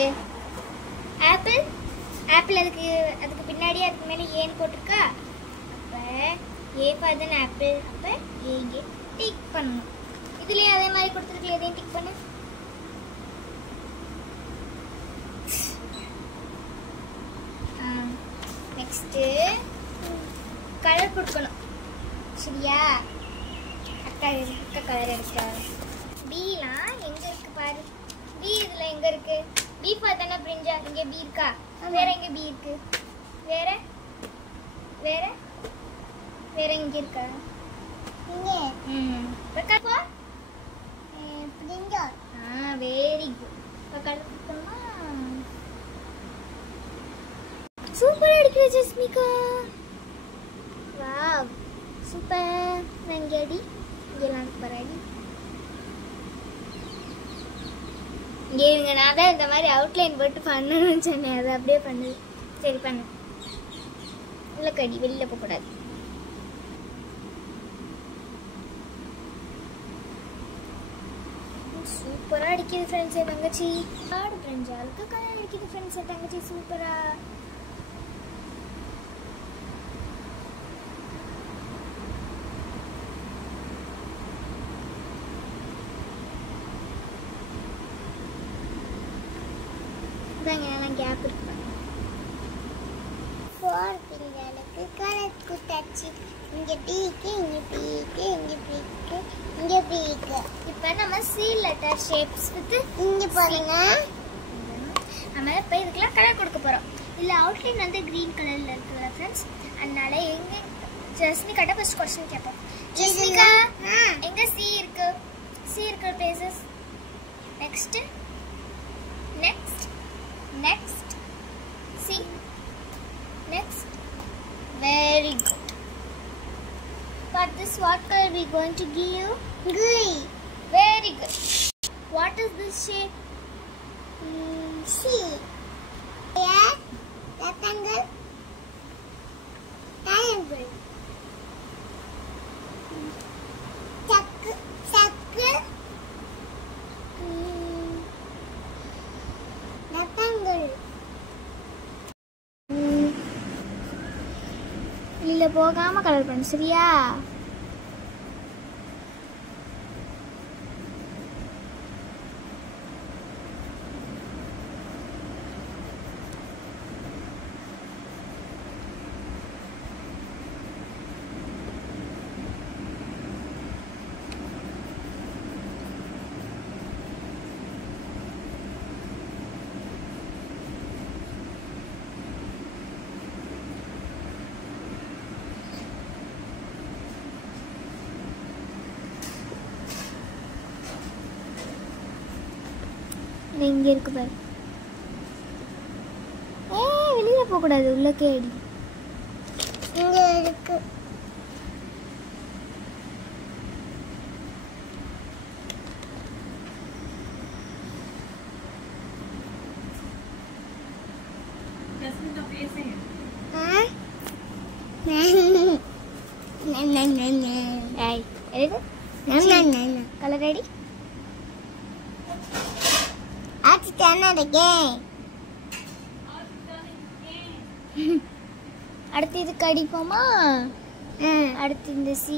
இருக்கு? Apple. Apple அதுக்கு பின்னாடி அதுக்கு மேலே ஏன்னு போட்டிருக்கா. அப்போ ஏ ஃபார் தன் ஆப்பிள். அப்போ ஏ டிக் பண்ணணும். இதுலேயும் அதே மாதிரி கொடுத்துருக்கு, எதையும் டிக் பண்ணு. நெக்ஸ்ட்டு கலர் கொடுக்கணும். சரியா? அக்கா கலர் எடுக்க. பீலாம் எங்கே இருக்கு பாரு. பி இதில் எங்கே இருக்கு? பி பார்த்தானே பிரிஞ்சா. இங்கே பி இருக்கா? வேற எங்கே பி இருக்கு? வேற வேற வேற எங்கே இருக்கா? இங்கே. இருக்கா? பிரிஞ்சா. Very good. இப்போ கலர் கொடுக்கணுமா? சூப்பரா அடிக்கிற ஜஸ்மிகா. Wow super. நங்கடி இங்கெல்லாம் பராடி. இங்கே இருங்க, நான் தான் இந்த மாதிரி அவுட்லைன் போட்டு பண்ணணும்னு சொன்னேன். அதை அப்படியே பண்ணு. சரி பண்ணு. உள்ள கடி, வெளியில போகக்கூடாது. சூப்பரா அடிக்குது ஃப்ரெண்ட்ஸ் என் தங்கச்சி. ஆடு ஃப்ரெண்ட்ஸ் அழுக்க கலர் அடிக்குது ஃப்ரெண்ட்ஸ் என் தங்கச்சி. சூப்பரா. கேப் இருக்கு. ஃபோர் பிள்ளைகளுக்கு கலர் குத்தாச்சு. இங்க பீக்கு, இங்க பீக்கு, இங்க பீக்கு, இங்க பீக்கு. இப்போ நம்ம சி லெட்டர் ஷேப்ஸ் வித் இங்க பாருங்க. நம்ம இப்போ இதுக்கெல்லாம் கலர் கொடுக்க போறோம். இல்ல அவுட்லைன் வந்து கிரீன் கலர்ல இருக்குல்ல ஃப்ரெண்ட்ஸ். அதனால எங்க ஜஸ்மிகாட்ட ஃபர்ஸ்ட் क्वेश्चन கேட்போம். ஜஸ்மிகா எங்க சி இருக்கு? சி இருக்கிற places. Next next see next. Very good. But this what color we going to give? Green. Very good. What is this shape? C. Yeah, rectangle, triangle, circle, rectangle. இல்ல போகாம colour பண்ணு. சரியா? இங்க இருக்கு பாரு. வெளியில போக கூடாது, உள்ள கேடி. இங்க இருக்கு. Colour ready. அடுத்து இதுக்கு அடிப்போமா? அடுத்து இந்த சி